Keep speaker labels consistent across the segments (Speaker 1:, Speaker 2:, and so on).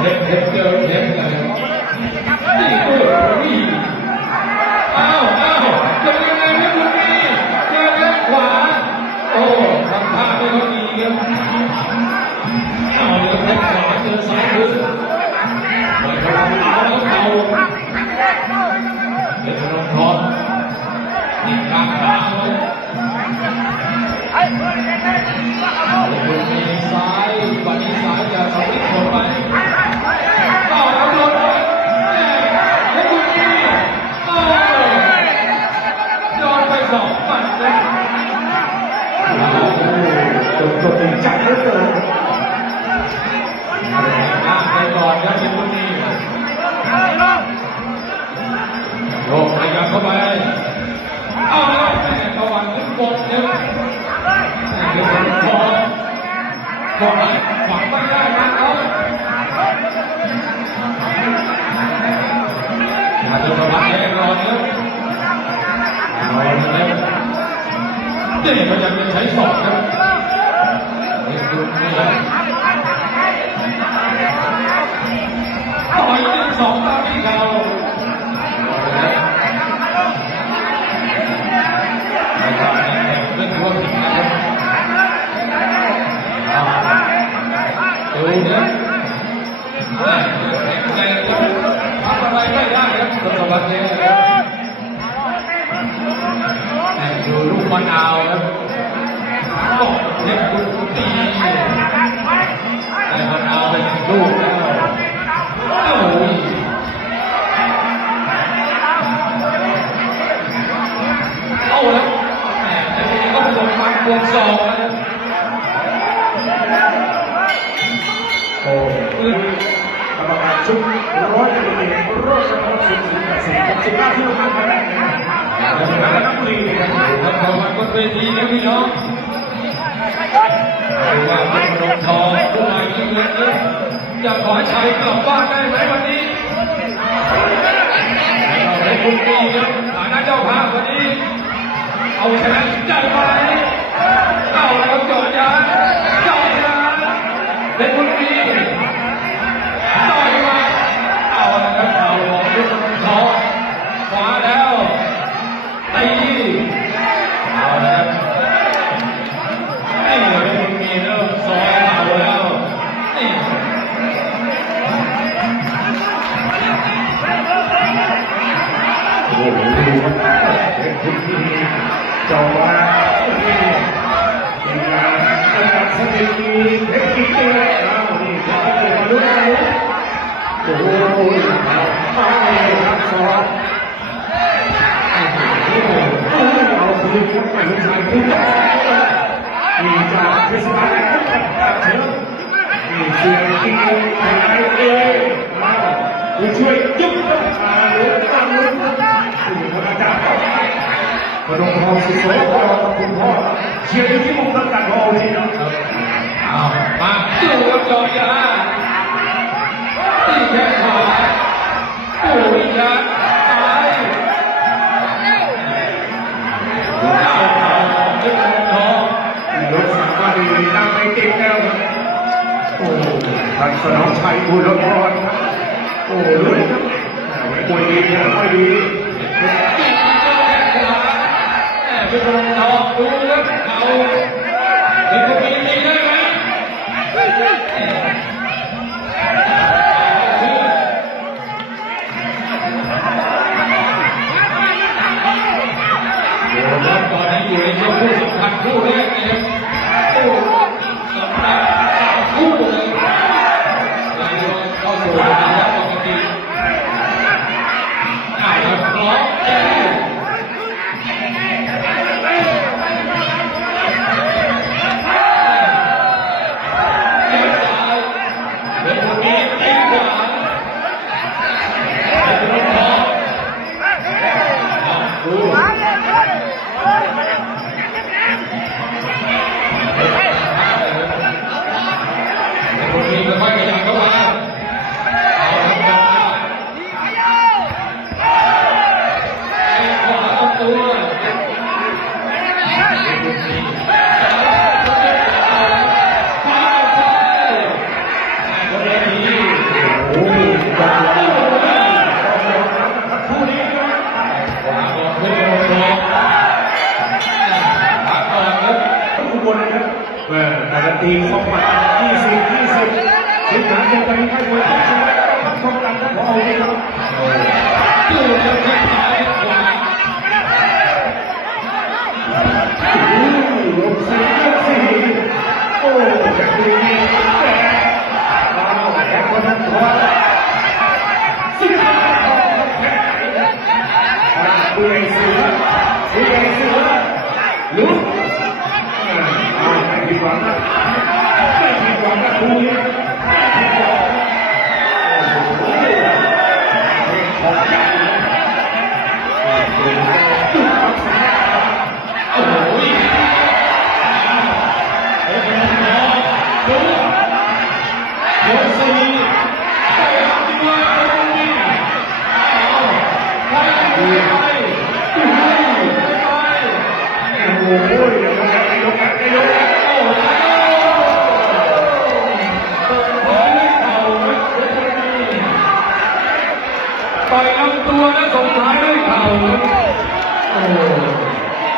Speaker 1: เล็บเล็บเจอ
Speaker 2: เล็บอะไร Chile, ครับรางวัลบนเวทีนะพี่น้องว่าเป็นรองทองผู้ใหญ่ยิ่งเล็ก
Speaker 1: จะ
Speaker 2: ขอชัยกลับบ้านได้ไหมวันนี้เราได้คุณดีครับฐานะเจ้าภาพวันนี้ เอาชนะใจไป ช่วยจุ๊บมาลุ้น
Speaker 1: ตั้งลุ้นสู่พระเจ้าพระองค์พอสุโสพระองค์คุพ่อเชียร์ที่มุมตั้งแต่พอทีเนาะ
Speaker 2: เอามาดูกับจอยาตีแค่ขวาโอ้ยยา ท่า
Speaker 1: นสนองชัยบุรพรโอ้โหลุ้นปุยดีนะไม่ดี
Speaker 2: เป็นรองนอกดูครับเขาเป็น
Speaker 1: คน
Speaker 2: ดีนะ
Speaker 1: ไอ้เสือรู้อ้เสือรู้ไม่ผิดหวังนะไม่ผิดหวังนะครู
Speaker 2: ต่อ
Speaker 1: ย
Speaker 2: ลำตัวและส่งท้ายด้วยเข่า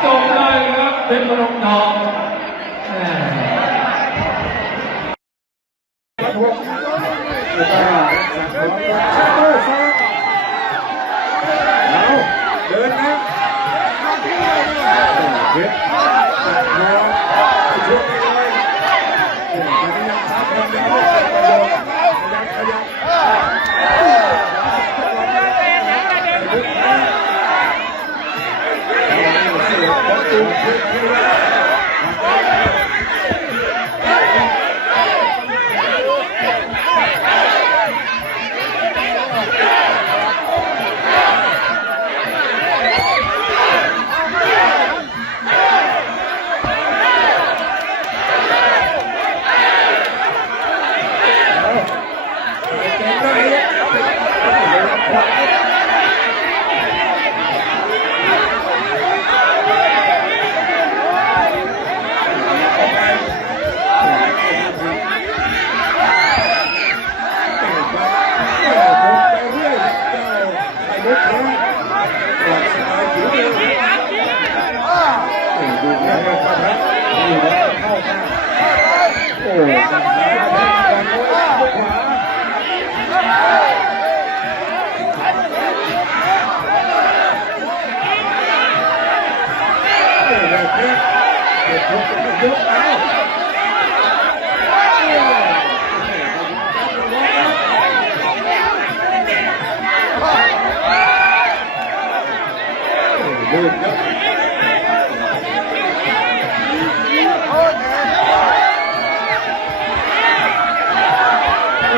Speaker 2: จบได้ครับเป็นมรงทองแล้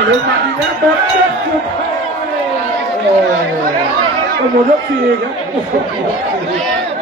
Speaker 1: ลือหมาดอีกแล้วหมดเกสุดท้ายโอ้โหหมดยกสี่ครับ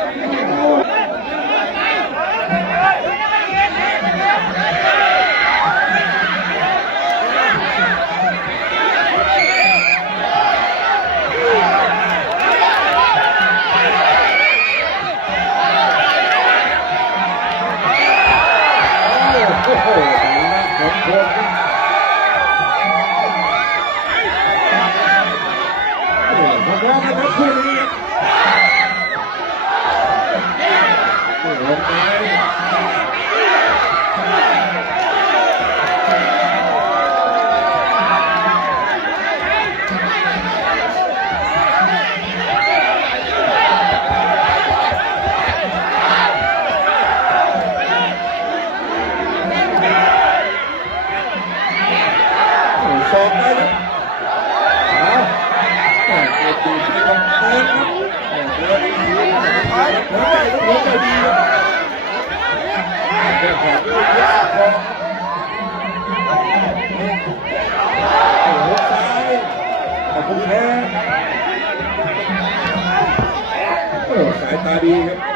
Speaker 1: โอ้โหซ้า
Speaker 3: ยแต่คงแพ้โอ้สายตาดีครับ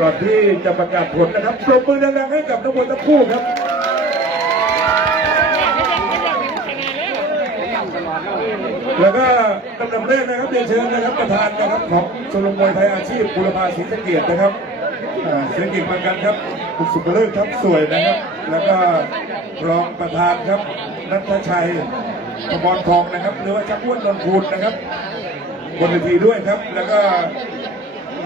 Speaker 3: ก่อนที่จะประกาศผลนะครับปรบมือดังๆให้กับนักมวยทั้งคู่ครับแล้วก็ลำดับแรกนะครับเรียนเชิญนะครับประธานนะครับของชมรมมวยไทยอาชีพบุรพาศรีสะเกียรตินะครับอ่าเสียงกิ่งบางกันครับคุณสุภเลิศครับสวยนะครับ แล้วก็รองประธานครับนัทชัยพมรทองนะครับ หรือว่าชักอ้วนนนคูณนะครับบนเวทีด้วยครับ แล้วก็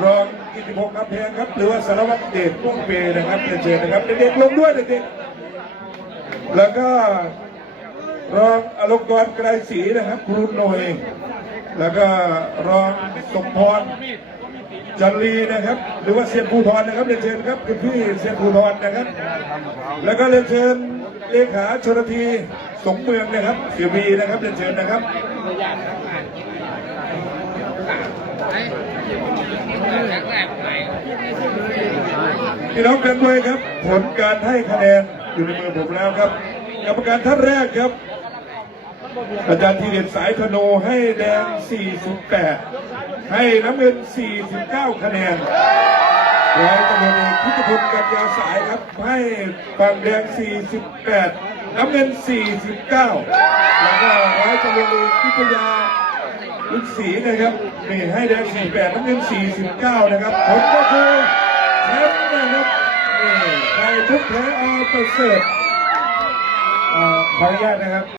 Speaker 3: รอง กิติพงศ์คำแพงครับ หรือว่าสารวัตรเดชพุ่งเปย์นะครับเรียนเชิญนะครับเด็กๆลงด้วยเด็กๆแล้วก็รองอลงกรณ์ไกรศรีนะครับครูโนยแล้วก็รองสมพรจันลีนะครับ หรือว่าเซียนภูทรนะครับเรียนเชิญครับคุณพี่เซียนภูทรนะครับ แล้วก็เรียนเชิญเลขาชนทีสงเมืองนะครับเสียบีนะครับเรียนเชิญนะครับ พี่น้องกันด้วยครับ ผลการให้คะแนนอยู่ในมือผมแล้วครับกรรมการท่านแรกครับ อาจารย์ทีเด็ดสายธโนให้แดง 48 ให้น้ำเงิน 49 คะแนนร้อยตำรวจเอกพุทธพลกัญญาสายครับ ให้ฝั่งแดง 48 น้ำเงิน 49 แล้วก็ร้อยตำรวจเอกพิทยา ลูกสีนะครับนี่ให้แดง48น้ำเงิน49 นะครับผลก็คือแชมป์นะครับนี่ใครทุกแพ้เอาประเสริฐขออนุญาตนะครับ